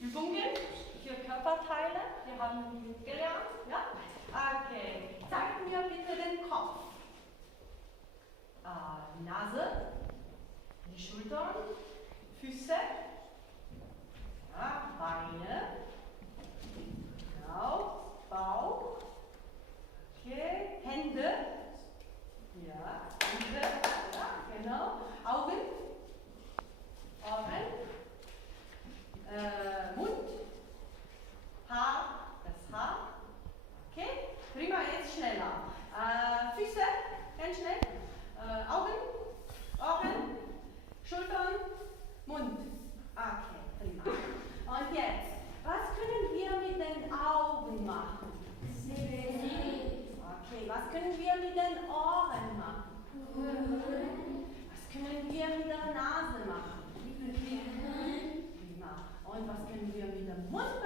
Übungen für Körperteile. Wir haben die gelernt. Ja? Okay. Zeig mir bitte den Kopf. Die Nase, die Schultern, Füße, ja, Beine, genau, Bauch, okay, Hände, ja, Hände, ja, genau, Augen, Ohren, Mund, das Haar, okay, prima, jetzt schneller, Füße, ganz schnell, Augen, Ohren, Schultern, Mund, okay, prima. Und jetzt, was können wir mit den Augen machen? Okay, was können wir mit den Ohren machen? Was können wir mit der Nase machen? Prima. Und was können wir mit dem Mund